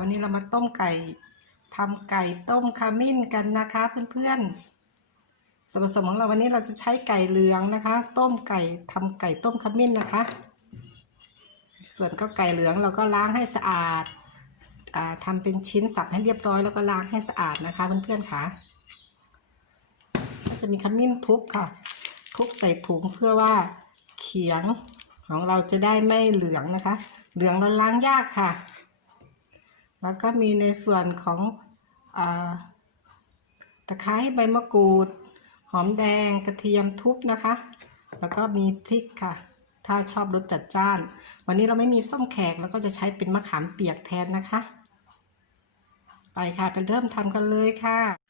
วันนี้เรามาต้มไก่ทำไก่ต้มขมิ้นกันนะคะเพื่อนๆส่วนผสมของเราวันนี้เราจะใช้ไก่เหลืองนะคะ ต้มไก่ทำไก่ต้มขมิ้นนะคะ ส่วนก็ไก่เหลืองเราก็ล้างให้สะอาดอาทำเป็นชิ้นสับให้เรียบร้อยแล้วก็ล้างให้สะอาดนะคะเพื่อนๆค่ะก็จะมีขมิ้นทุบค่ะ ทุบใส่ถุงเพื่อว่าเขียงของเราจะได้ไม่เหลืองนะคะ เหลืองเราล้างยากค่ะ แล้วก็มีในส่วนของอตะไคร้ใบมะกรูด หอมแดงกระเทียมทุบนะคะ แล้วก็มีพริกค่ะ ถ้าชอบรสจัดจ้าน วันนี้เราไม่มีส้มแขกแล้วก็จะใช้เป็นมะขามเปียกแทนนะคะ ไปค่ะไปเริ่มทำกันเลยค่ะ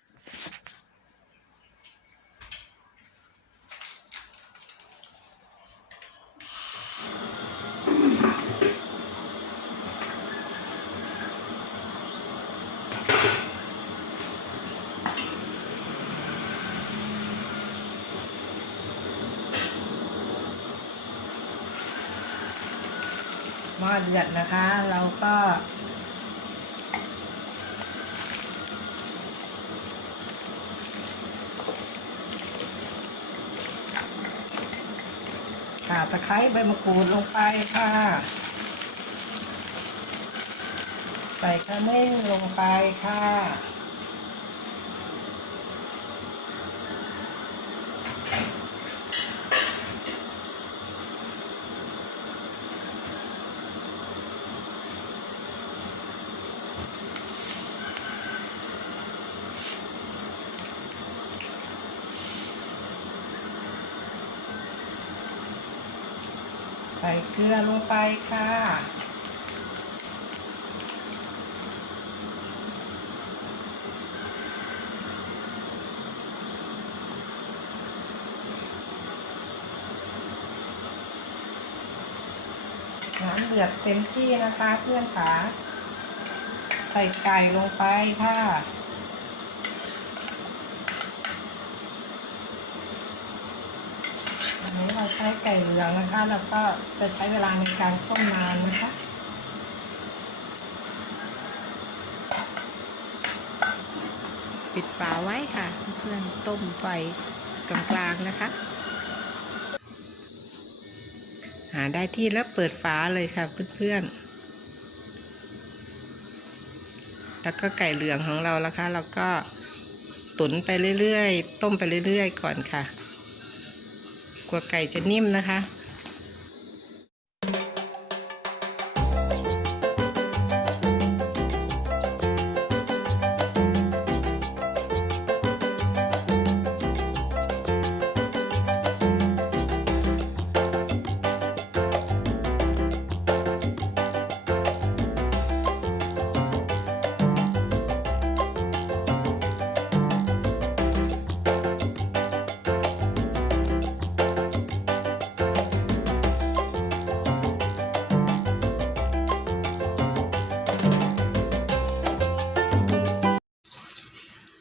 หม้อเดือดนะคะ เราก็ข่าตะไคร้ใบมะกรูดลงไปค่ะ ใส่ขมิ้นลงไปค่ะ ส่เกลือลงไปค่ะน้ำเดือดเต็มที่นะคะเพื่อนขาใส่ไก่ลงไปค่ะ นี้เราใช้ไก่เหลืองนะคะแล้วก็จะใช้เวลาในการต้มนานนะคะปิดฝาไว้ค่ะ เพื่อนต้มไฟกลางๆนะคะหาได้ที่แล้วเปิดฝาเลยค่ะเพื่อนๆแล้วก็ไก่เหลืองของเราละคะ เราก็ตุ๋นไปเรื่อยๆ ต้มไปเรื่อยๆ ก่อนค่ะ กว่าไก่จะนิ่มนะคะ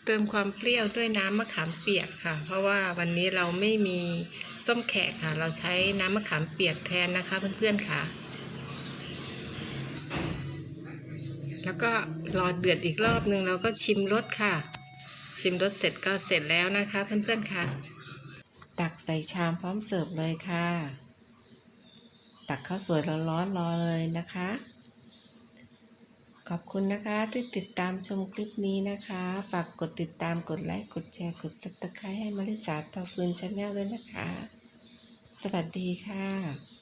เติมความเปรี้ยวด้วยน้ำมะขามเปียกค่ะ เพราะว่าวันนี้เราไม่มีส้มแขกค่ะ เราใช้น้ำมะขามเปียกแทนนะคะเพื่อนๆค่ะ แล้วก็รอเดือดอีกรอบหนึ่งเราก็ชิมรสค่ะ ชิมรสเสร็จก็เสร็จแล้วนะคะเพื่อนๆค่ะ ตักใส่ชามพร้อมเสิร์ฟเลยค่ะ ตักข้าวสวยร้อนๆรอเลยนะคะ ขอบคุณนะคะที่ติดตามชมคลิปนี้นะคะ ฝากกดติดตามกดไลค์กดแชร์กดซับสไครต์ให้มาริสาต่อฟืนชาแนลด้วยนะคะ สวัสดีค่ะ